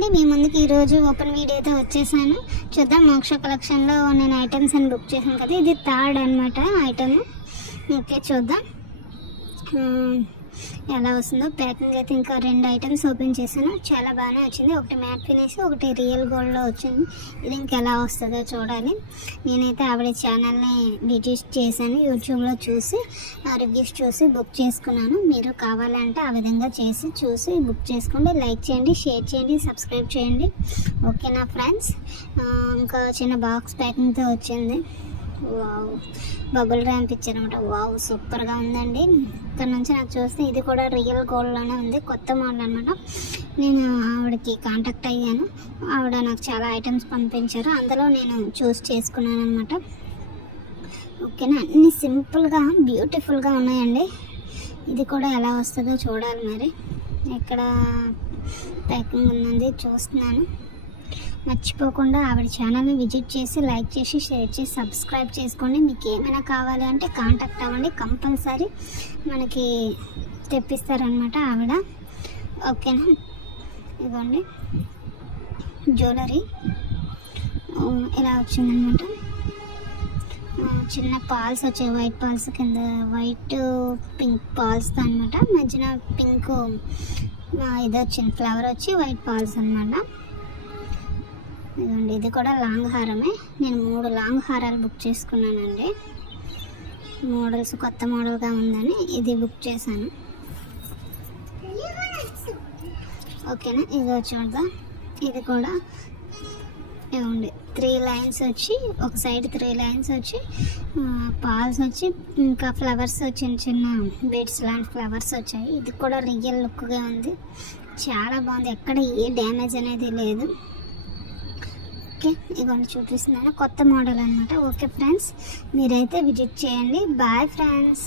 అండి, మీ ముందుకి ఈరోజు ఓపెన్ వీడియోతో వచ్చేసాను. చూద్దాం మోక్ష కలెక్షన్లో నేను ఐటమ్స్ అని బుక్ చేశాను కదా, ఇది థర్డ్ అనమాట ఐటమ్. ఓకే చూద్దాం ఎలా వస్తుందో. ప్యాకింగ్ అయితే ఇంకా 2 ఐటమ్స్ ఓపెన్ చేశాను, చాలా బాగానే వచ్చింది. ఒకటి మ్యాట్ ఫినిష్, ఒకటి రియల్ గోల్డ్లో వచ్చింది. ఇది ఇంకెలా వస్తుందో చూడాలి. నేనైతే ఆవిడ ఛానల్ని విజిట్ చేశాను, యూట్యూబ్లో చూసి రివ్యూస్ చూసి బుక్ చేసుకున్నాను. మీరు కావాలంటే ఆ విధంగా చూసి బుక్ చేసుకోండి. లైక్ చేయండి, షేర్ చేయండి, సబ్స్క్రైబ్ చేయండి. ఓకేనా ఫ్రెండ్స్. ఇంకా చిన్న బాక్స్ ప్యాకింగ్తో వచ్చింది. వావ్, బబుల్ ర్యాంప్ ఇచ్చారనమాట. వావ్, సూపర్గా ఉందండి. ఇక్కడ నుంచి నాకు చూస్తే ఇది కూడా రియల్ గోల్డ్లోనే ఉంది, కొత్త మోడల్ అనమాట. నేను ఆవిడకి కాంటాక్ట్ అయ్యాను, ఆవిడ నాకు చాలా ఐటమ్స్ పంపించారు, అందులో నేను చూస్ చేసుకున్నాను అనమాట. ఓకేనా, అన్నీ సింపుల్గా బ్యూటిఫుల్గా ఉన్నాయండి. ఇది కూడా ఎలా వస్తుందో చూడాలి. మరి ఇక్కడ ప్యాకింగ్ ఉందండి, చూస్తున్నాను. మర్చిపోకుండా ఆవిడ ఛానల్ని విజిట్ చేసి లైక్ చేసి షేర్ చేసి సబ్స్క్రైబ్ చేసుకోండి. మీకు ఏమైనా కావాలి అంటే కాంటాక్ట్ అవ్వండి, కంపల్సరీ మనకి తెప్పిస్తారనమాట ఆవిడ. ఓకేనా, ఇవ్వండి జ్యువెలరీ ఇలా వచ్చిందనమాట. చిన్న పాల్స్ వచ్చాయి, వైట్ పాల్స్ కింద వైట్ పింక్ పాల్స్తో అనమాట. మధ్యన పింక్ ఇది వచ్చింది, ఫ్లవర్ వచ్చి వైట్ పాల్స్ అనమాట. ఇదండి, ఇది కూడా లాంగ్ హారమే. నేను 3 లాంగ్ హారాలు బుక్ చేసుకున్నానండి. మోడల్స్ కొత్త మోడల్గా ఉందని ఇది బుక్ చేశాను. ఓకేనా, ఇది చూద్దాం. ఇది కూడా ఇవ్వండి, 3 లైన్స్ వచ్చి ఒక సైడ్ 3 లైన్స్ వచ్చి పాల్స్ వచ్చి ఇంకా ఫ్లవర్స్ చిన్న చిన్న బీడ్స్ లాంటి ఫ్లవర్స్ వచ్చాయి. ఇది కూడా రియల్ లుక్గా ఉంది, చాలా బాగుంది. ఎక్కడ ఏ డ్యామేజ్ అనేది లేదు. ఓకే, ఇవన్నీ చూపిస్తున్నాను, కొత్త మోడల్ అనమాట. ఓకే ఫ్రెండ్స్, మీరైతే విజిట్ చేయండి. Bye friends.